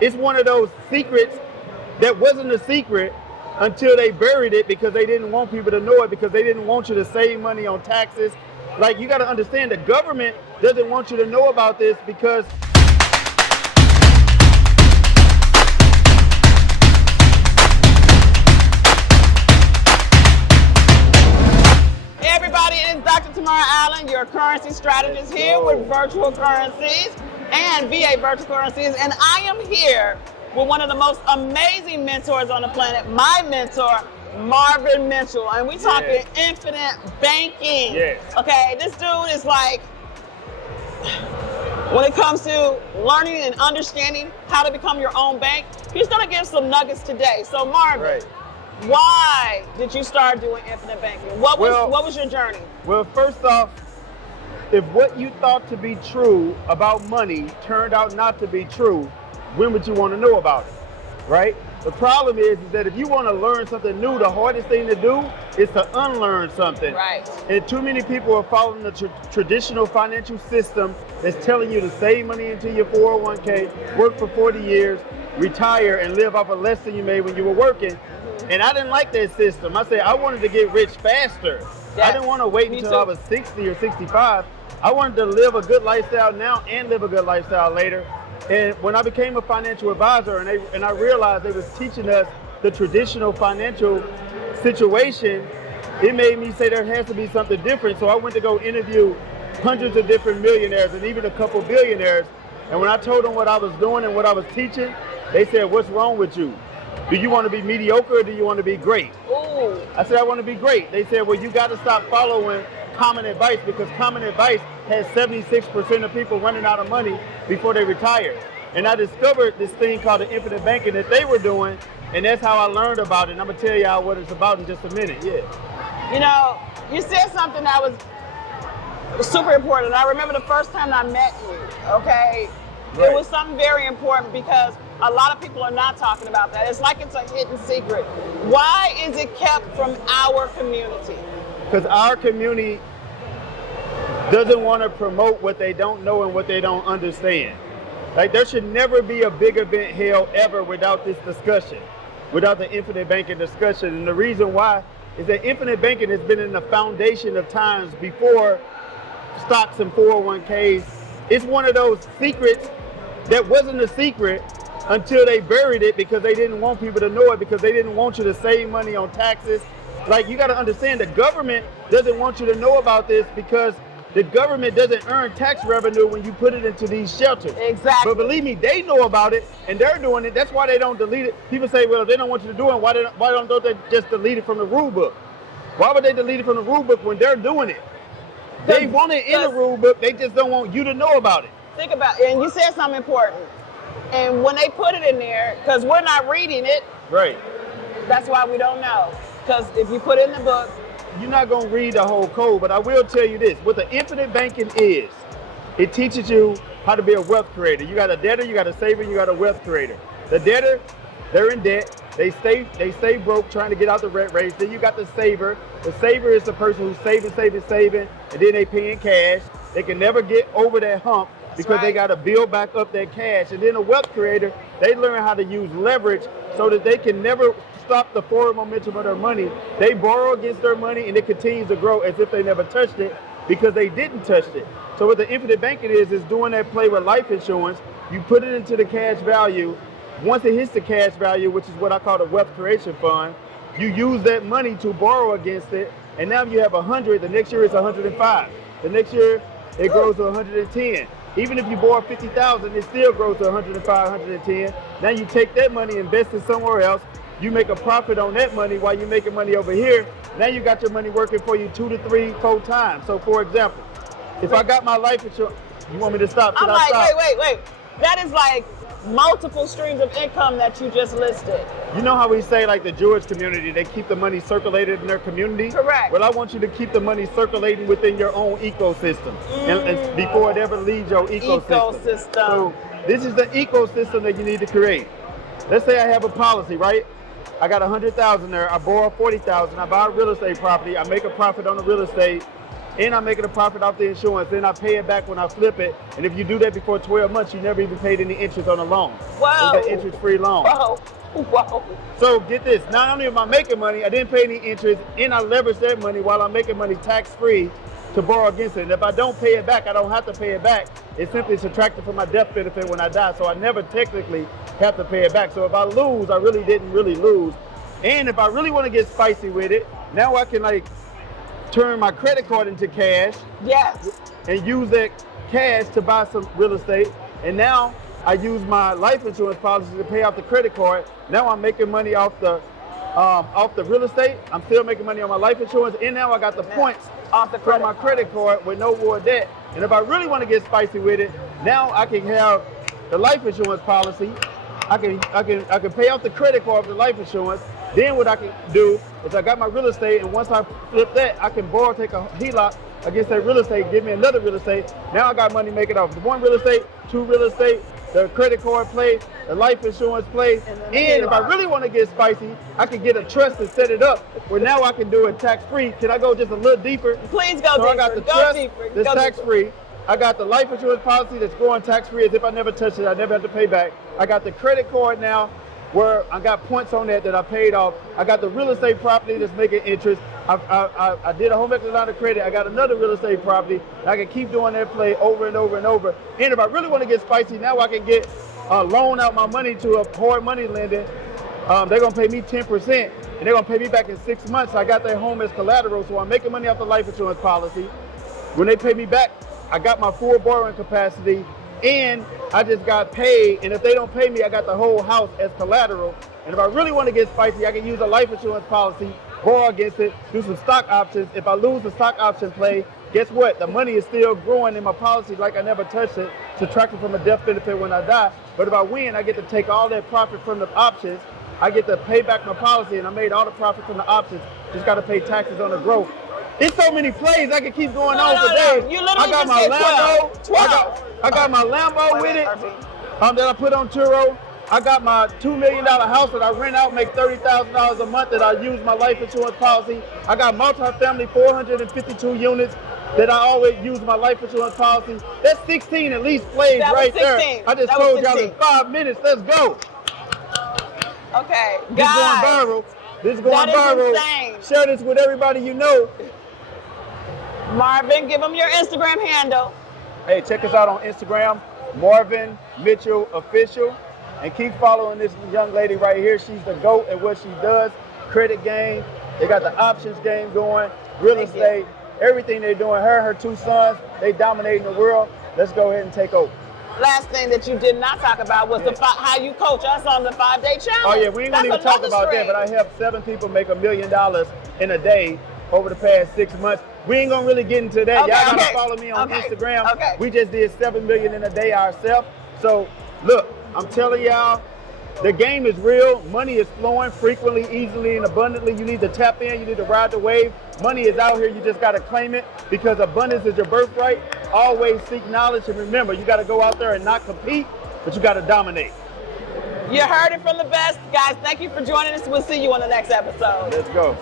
It's one of those secrets that wasn't a secret until they buried it because they didn't want people to know it, because they didn't want you to save money on taxes. Like, you got to understand, the government doesn't want you to know about this because Hey everybody, it is Dr. Tamara Allen, your currency strategist here with virtual currencies and VA virtual currencies, and I am here with one of the most amazing mentors on the planet, my mentor, Marvin Social, and we talking infinite banking. Okay, this dude is like, when it comes to learning and understanding how to become your own bank, he's gonna give some nuggets today. So Marvin, why did you start doing infinite banking? What was your journey? Well, first off, if what you thought to be true about money turned out not to be true, when would you want to know about it, right? The problem is that if you want to learn something new, the hardest thing to do is to unlearn something. Right. And too many people are following the traditional financial system that's telling you to save money into your 401k, work for 40 years, retire, and live off of less than you made when you were working. And I didn't like that system. I said I wanted to get rich faster. I didn't want to wait until I was 60 or 65. I wanted to live a good lifestyle now and live a good lifestyle later. And when I became a financial advisor and I realized they was teaching us the traditional financial situation, it made me say there has to be something different. So I went to go interview hundreds of different millionaires and even a couple billionaires. And when I told them what I was doing and what I was teaching, they said, "What's wrong with you? Do you want to be mediocre or do you want to be great?" Ooh. I said, "I want to be great." They said, "Well, you got to stop following common advice because common advice has 76% of people running out of money before they retire." And I discovered this thing called the infinite banking that they were doing, and that's how I learned about it. And I'm going to tell y'all what it's about in just a minute. You know, you said something that was super important. I remember the first time I met you, okay? It was something very important because a lot of people are not talking about that. It's like it's a hidden secret. Why is it kept from our community? Because our community doesn't want to promote what they don't know and what they don't understand. Like, there should never be a big event held ever without this discussion, without the infinite banking discussion. And the reason why is that infinite banking has been in the foundation of times before stocks and 401ks. It's one of those secrets that wasn't a secret until they buried it because they didn't want people to know it, because they didn't want you to save money on taxes. Like, you got to understand, the government doesn't want you to know about this because the government doesn't earn tax revenue when you put it into these shelters. Exactly. But believe me, they know about it and they're doing it. That's why they don't delete it. People say, well, if they don't want you to do it, why don't they just delete it from the rule book? Why would they delete it from the rule book when they're doing it? They want it in the rule book, they just don't want you to know about it. Think about it, and you said something important. And when they put it in there, because we're not reading it, that's why we don't know. Because if you put it in the book, you're not going to read the whole code, but I will tell you this. What the infinite banking is, it teaches you how to be a wealth creator. You got a debtor, you got a saver, you got a wealth creator. The debtor, they're in debt. They stay broke trying to get out the rat race. Then you got the saver. The saver is the person who's saving, and then they pay in cash. They can never get over that hump because they got to build back up that cash. And then a wealth creator, they learn how to use leverage so that they can never stop the forward momentum of their money. They borrow against their money and it continues to grow as if they never touched it because they didn't touch it. So what the infinite banking is doing that play with life insurance. You put it into the cash value. Once it hits the cash value, which is what I call the wealth creation fund, you use that money to borrow against it. And now you have 100, the next year it's 105. The next year it grows to 110. Even if you borrow 50,000, it still grows to 105, 110. Now you take that money, invest it somewhere else. You make a profit on that money while you're making money over here. Now you got your money working for you 2 to 3, 4 times. So for example, if I got my life insurance, you want me to stop? I'm like, wait. That is like multiple streams of income that you just listed. You know how we say, like, the Jewish community, they keep the money circulated in their community? Correct. Well, I want you to keep the money circulating within your own ecosystem and before it ever leaves your ecosystem. So this is the ecosystem that you need to create. Let's say I have a policy, right? I got 100,000 there. I borrow 40,000. I buy a real estate property. I make a profit on the real estate. and I'm making a profit off the insurance. Then I pay it back when I flip it. And if you do that before 12 months, you never even paid any interest on the loan. Whoa. It's an interest-free loan. Whoa. Whoa. So get this, not only am I making money, I didn't pay any interest, and I leverage that money while I'm making money tax-free to borrow against it. And if I don't pay it back, I don't have to pay it back. It's simply subtracted from my death benefit when I die. So I never technically have to pay it back. So if I lose, I really didn't really lose. And if I really want to get spicy with it, now I can like turn my credit card into cash. Yes. And use that cash to buy some real estate. And now I use my life insurance policy to pay off the credit card. Now I'm making money off the real estate. I'm still making money on my life insurance, and now I got the points from my credit card with no more debt. And if I really want to get spicy with it, now I can have the life insurance policy. I can pay off the credit card for the life insurance. Then what I can do is I got my real estate, and once I flip that, I can borrow, take a HELOC against that real estate, give me another real estate. Now I got money making off the one real estate, two real estate, the credit card play, the life insurance play, and if I really want to get spicy, I can get a trust and set it up where now I can do it tax-free. Can I go just a little deeper? Please go deeper. So I got the trust that's tax-free. I got the life insurance policy that's going tax-free as if I never touched it. I never have to pay back. I got the credit card now where I got points on that I paid off. I got the real estate property that's making interest. I did a home equity line of credit. I got another real estate property. I can keep doing that play over and over and over. And if I really want to get spicy, now I can get loan out my money to a hard money lender. They're gonna pay me 10%, and they're gonna pay me back in 6 months. I got their home as collateral, so I'm making money off the life insurance policy. When they pay me back, I got my full borrowing capacity, and I just got paid. And if they don't pay me, I got the whole house as collateral. And if I really want to get spicy, I can use a life insurance policy, borrow against it, do some stock options. If I lose the stock option play, guess what? The money is still growing in my policy like I never touched it, subtracted from a death benefit when I die. But if I win, I get to take all that profit from the options. I get to pay back my policy, and I made all the profit from the options. Just got to pay taxes on the growth. It's so many plays I can keep going on for days. You literally I got my Lambo. 12. I got my Lambo with it that I put on Turo. I got my $2 million house that I rent out, make $30,000 a month that I use my life insurance policy. I got multifamily 452 units that I always use my life insurance policy. That's 16 at least plays right there. I just told y'all in 5 minutes. Let's go. Okay, this guys. Going viral. This is going viral. Insane. Share this with everybody you know. Marvin, give them your Instagram handle. Hey, check us out on Instagram, Marvin Mitchell Official. And keep following this young lady right here. She's the GOAT at what she does. Credit game. They got the options game going. Real estate. Everything they're doing. Her and her two sons, they dominating the world. Let's go ahead and take over. Last thing that you did not talk about was how you coach us on the 5-day challenge. Oh yeah, we ain't gonna even talk about that, but I helped 7 people make $1 million in a day over the past 6 months. We ain't gonna really get into that. Y'all gotta follow me on Instagram. We just did 7 million in a day ourselves. So look, I'm telling y'all, the game is real. Money is flowing frequently, easily, and abundantly. You need to tap in. You need to ride the wave. Money is out here. You just got to claim it because abundance is your birthright. Always seek knowledge. And remember, you got to go out there and not compete, but you got to dominate. You heard it from the best. Guys, thank you for joining us. We'll see you on the next episode. Let's go.